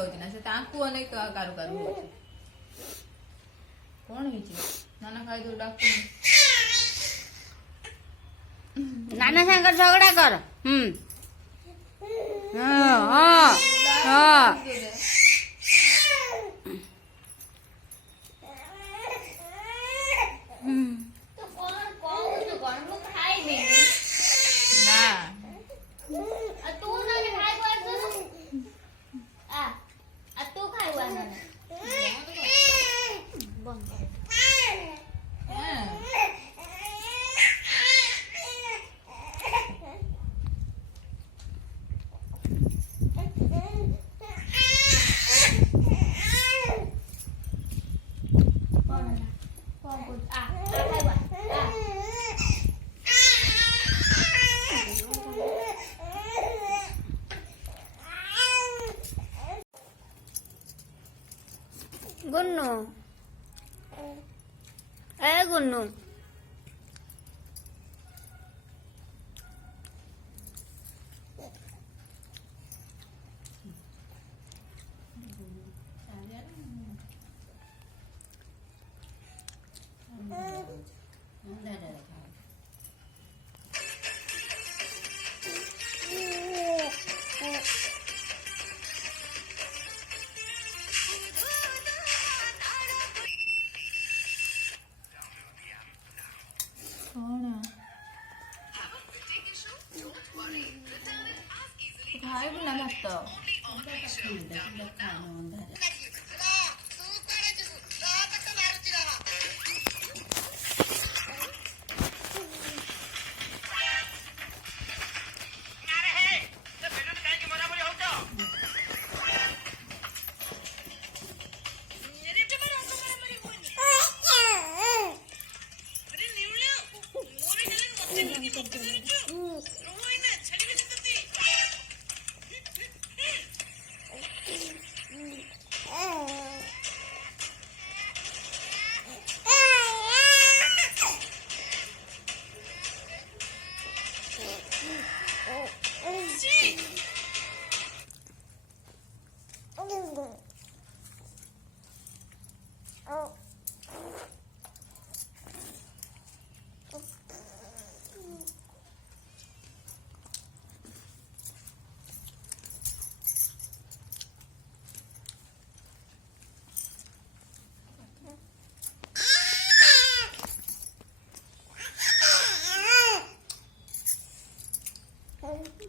ହଉଛି ନା ସେ ତାଙ୍କୁ ଅନେକ କାରୁ କାରୁ ହଉଛି। କଣ ହେଇଛି? ନାନା ଖାଇଦଉ ଡାକୁନି। ନାନା ସାଙ୍ଗରେ ଝଗଡ଼ା କର। ହଁ ହଁ ହଁ। ନା गुन्नू ए गुन्नू କଣ ଖାଇବୁ ନା ଭାତ?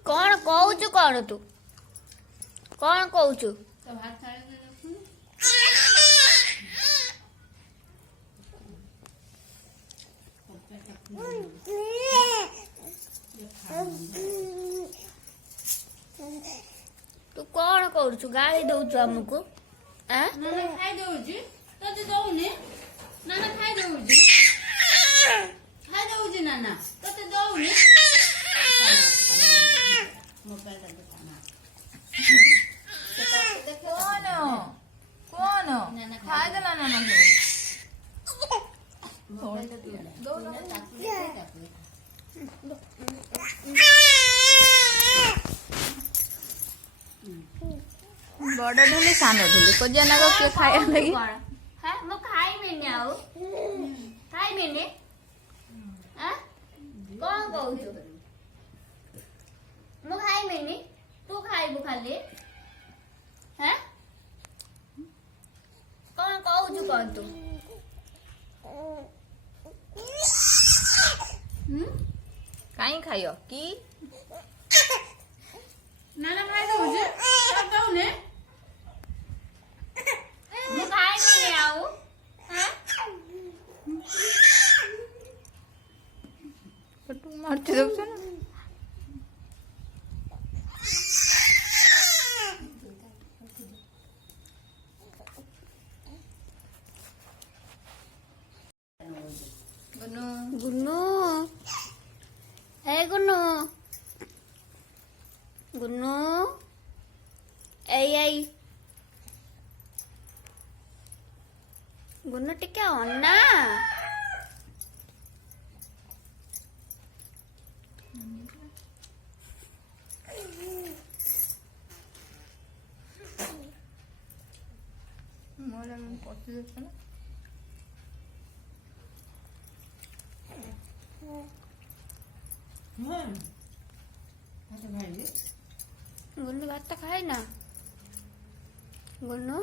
कौन कहूचु कौन तू कौन कहूचु तो भात थाली में रखूं। तू कौन कहूचु गाली दउचु हमको आ नाना खाई दउची तते दउनी। नाना खाई दउची नाना तते दउनी। कौन खाइदेला नाना बड़ ढुली सान ढुली कोजिया नाग किए खाया लगी है मो खाई में आउ खाई में हां कौन कहूचु मो खाई में तू खाइबु खाली हैं कौन कहूचु कौन तू काई खाइयो की नाना खाई दउची तब दउने मो खाई में आउ हैं पटू मारती दउछ ना गुन्नू ए गुन्नू गुन्नू ए गुन्नू टिके अन्ना মোবাইল একদম করতে যাচ্ছে না। হ্যাঁ আচ্ছা ভাই গুন্নু ভাতটা খায় না। গুন্নু